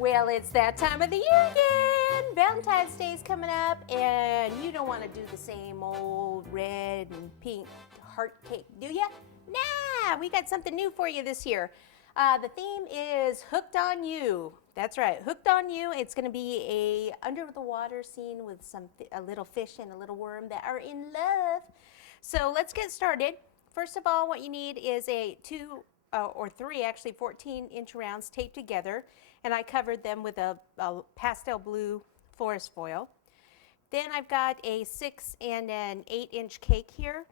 Well, it's that time of the year again. Valentine's Day is coming up, and you don't want to do the same old red and pink heart cake, do ya? Nah, we got something new for you this year. The theme is Hooked on You. That's right, Hooked on You. It's going to be a under the water scene with a little fish and a little worm that are in love. So let's get started. First of all, what you need is a three 14-inch rounds taped together, and I covered them with a pastel blue florist foil. Then I've got a 6 and an 8-inch cake here,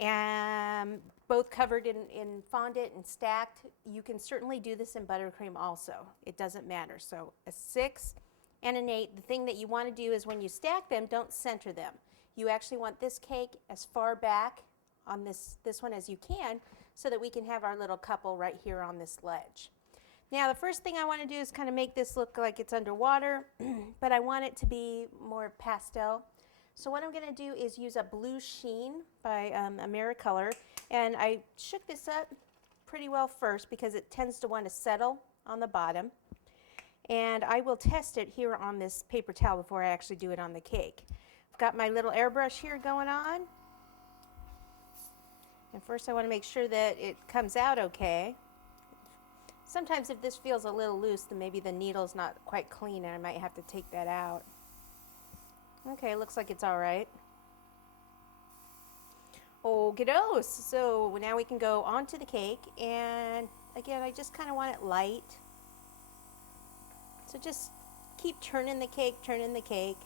and both covered in fondant and stacked. You can certainly do this in buttercream also. It doesn't matter. So a 6 and an 8. The thing that you want to do is when you stack them, don't center them. You actually want this cake as far back on this one as you can, so that we can have our little couple right here on this ledge. Now the first thing I want to do is kind of make this look like it's underwater, but I want it to be more pastel. So what I'm going to do is use a blue sheen by AmeriColor, and I shook this up pretty well first because it tends to want to settle on the bottom. And I will test it here on this paper towel before I actually do it on the cake. I've got my little airbrush here going on. And first I want to make sure that it comes out okay. Sometimes if this feels a little loose, then maybe the needle's not quite clean and I might have to take that out. Okay, looks like it's all right. Okie-dos. So now we can go onto the cake, and again, I just kind of want it light. So just keep turning the cake, turning the cake.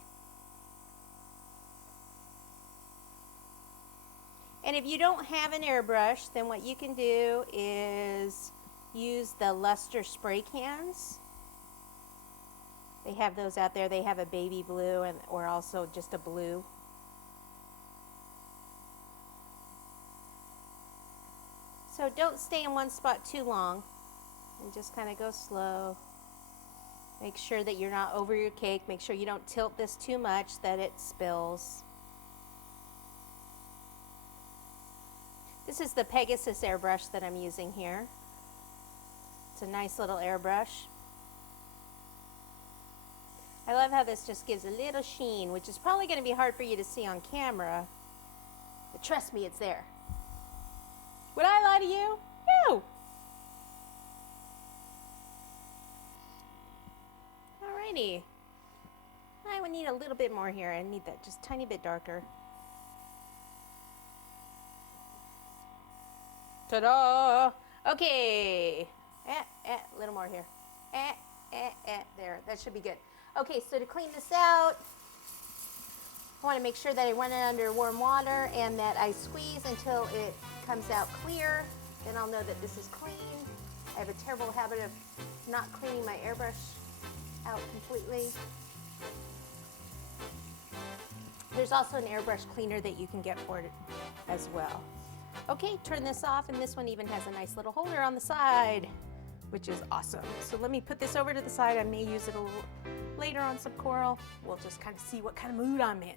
And if you don't have an airbrush, then what you can do is use the luster spray cans. They have those out there. They have a baby blue or also just a blue. So don't stay in one spot too long, and just kind of go slow. Make sure that you're not over your cake. Make sure you don't tilt this too much that it spills. This is the Pegasus airbrush that I'm using here. It's a nice little airbrush. I love how this just gives a little sheen, which is probably going to be hard for you to see on camera, but trust me, it's there. Would I lie to you? No! Alrighty. I would need a little bit more here. I need that just a tiny bit darker. Ta-da! Okay. A little more here. There. That should be good. Okay, so to clean this out, I want to make sure that I run it under warm water and that I squeeze until it comes out clear. Then I'll know that this is clean. I have a terrible habit of not cleaning my airbrush out completely. There's also an airbrush cleaner that you can get for it as well. Okay, turn this off, and this one even has a nice little holder on the side, which is awesome. So let me put this over to the side. I may use it a little later on some coral. We'll just kind of see what kind of mood I'm in.